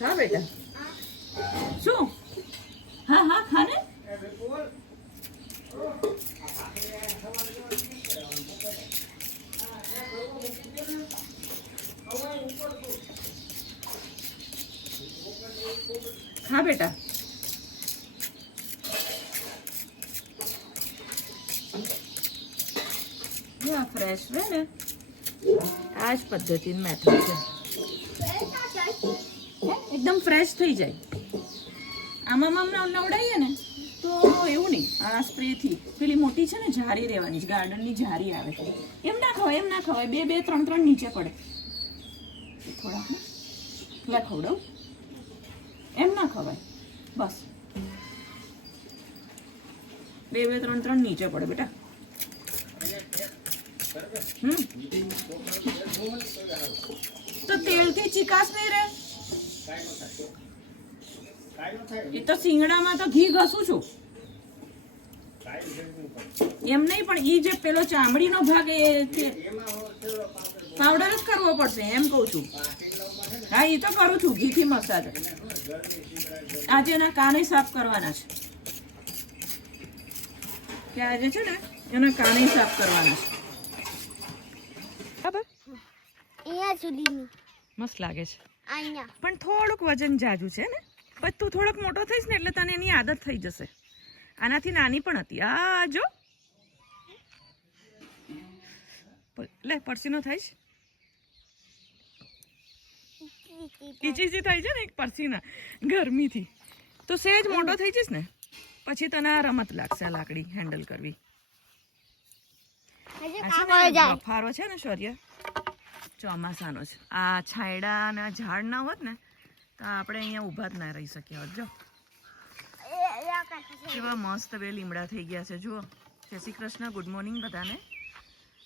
હા બેટા શું હા હા ખાને હા બેટા ફ્રેશ રહે ને આ જ પદ્ધતિની મેથડ છે એકદમ ફ્રેશ થઈ જાય આમાં નવડાવીએ ને તો એવું નહીં આ સ્પ્રેથી પેલી મોટી છે ને જારી રહેવાની ગાર્ડનની જારી આવે એમ ના ખવાય બે ત્રણ નીચે પડે થોડા પેલા ખવડાવું એમ ના ખવાય બસ બે ત્રણ નીચે પડે બેટા તો તેલથી ચીકાશ નહીં રહે એ તો શિંગડામાં તો ઘી ઘસું છું એમ નહીં પણ ઈ જે પેલો ચામડીનો ભાગ એ પાવડર જ કરવો પડશે એમ કહું છું હા એ તો કરું છું ઘીથી મસાજ આજે એના કાને સાફ કરવાના છે કે આજે છે ને એના કાને સાફ કરવાના છે બરાબર અહીંયા સુધીની મસ્ત લાગે છે અહીંયા પણ થોડુંક વજન જાજુ છે ને પછી તું થોડોક મોટો થઈશ ને એટલે તને એની આદત થઈ જશે આનાથી નાની પણ હતી આ જો લે પરસીનો થાય છે કીચીચી થાય છે ને એક પરસીના ગરમીથી તો સહેજ મોટો થઈ જઈશ ને પછી તને આ રમત લાગશે આ લાકડી હેન્ડલ કરવી બફારો છે ને શૌર્ય ચોમાસાનો છે આ છાંયડા અને ઝાડ ના હોત ને તો આપણે અહીંયા ઊભા જ ના રહી શકીએ હોત જો કેવા મસ્ત બે લીમડા થઈ ગયા છે જુઓ જય શ્રી કૃષ્ણ ગુડ મોર્નિંગ બધાને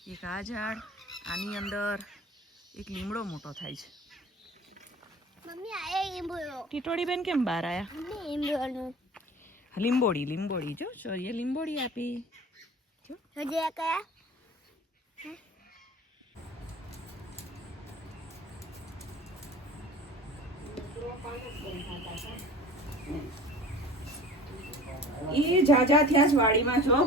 એક આ ઝાડ આની અંદર એક લીમડો મોટો થાય છે ટીટોડી બેન કેમ બહાર આયા લીંબોડી જો શૌર્ય લીંબોડી આપી એ જાજા થયા છે વાડીમાં જો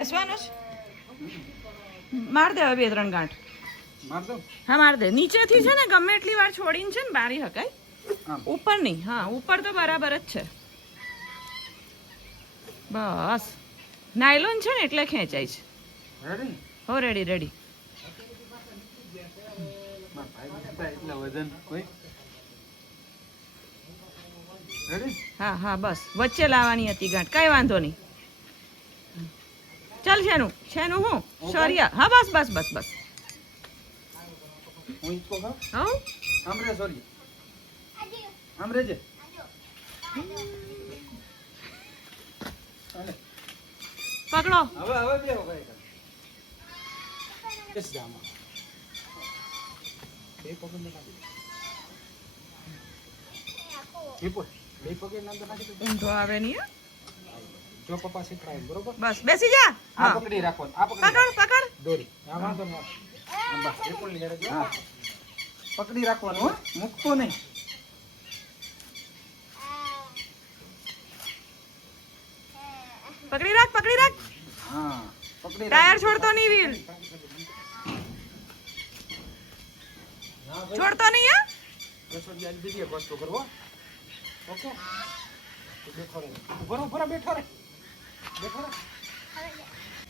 બેસવાનો છે માર દે હવે બે ત્રણ ગાંઠ હા માર દે નીચેથી છે ને ગમે એટલી વાર છોડીને છે ને બારી હકાય ઉપર નહીં હા ઉપર તો બરાબર જ છે બસ નાયલોન છે ને એટલે ખેંચાય છે હો રેડી હા બસ વચ્ચે લાવવાની હતી ગાંઠ કઈ વાંધો નહીં ચાલ શેનું હું શૌર્ય હા બસ પકડો વિપુલ બે પગે અંદર નાખી દે. ઊંધો આવે નહીં હો. જો પપ્પા શીખવાડે બરોબર. બસ બેસી જા. આ હા પકડી રાખવાનું. આ પકડી પકડ પકડ. દોરી. આ વાંધો ન આવે. આમ બસ વિપુલ ની ઘરે જો. હા. પકડી રાખવાનું હો, મૂકતો નહીં. પકડી રાખ પકડી રાખ. હા પકડી રાખ. ટાયર છોડતો નહીં વ્હીલ. છોડતો નહીં હે. રસોડિયા ની બીજી એક વસ્તુ કરવો. ઓકે તો બેઠો રહે. ઉભો રહે બેઠો રહે. બેઠો રહે.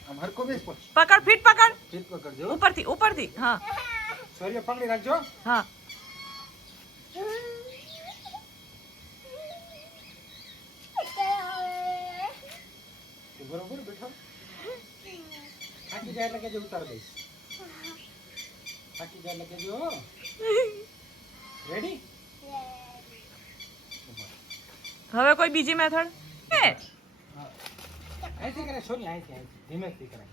આમ હરકો બેસ પણ. પકડ ફીટ પકડ. ચીત પકડજો. ઉપરથી ઉપરથી. હા સૂર્ય પકડી રાખજો. હા. બરોબર બેઠો. થાકી જાય એટલે કેજો ઉતાર દઈશ. થાકી જાય એટલે કેજો. રેડી? હવે કોઈ બીજી મેથડ એ અહીંથી કરે સોની અહીંથી ધીમેથી કરે.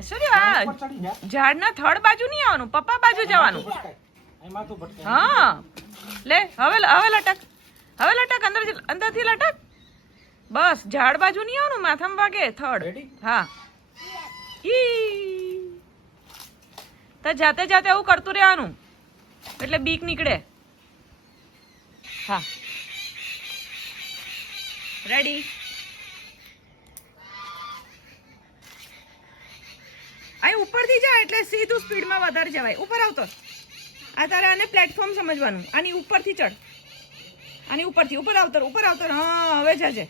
એશ્વર્ય આ ઉપર ચડી જા. ઝાડના થડ બાજુ નહીં આવવાનું, પપ્પા બાજુ જવાનું. ભટકાય. અહીં માથું ભટકાય. હા લે હવે લટક. હવે લટક અંદરથી લટક. બસ ઝાડ બાજુ નહીં આવવાનું, માથામાં વાગે થડ. Ready? હા ઈ તો જાતે જાતે એવું કરતું રહેવાનું એટલે બીક નીકળે. હા રેડી. અહીં ઉપરથી જા એટલે સીધું સ્પીડમાં વધારે જવાય. ઉપર આવતો આ તારે આને પ્લેટફોર્મ સમજવાનું. આની ઉપરથી ચડ. આની ઉપરથી ઉપર આવતો. હા હવે જજે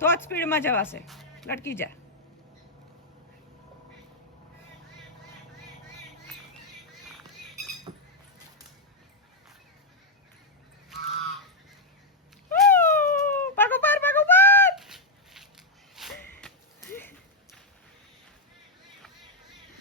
તો જ સ્પીડમાં જવાશે. લટકી જા.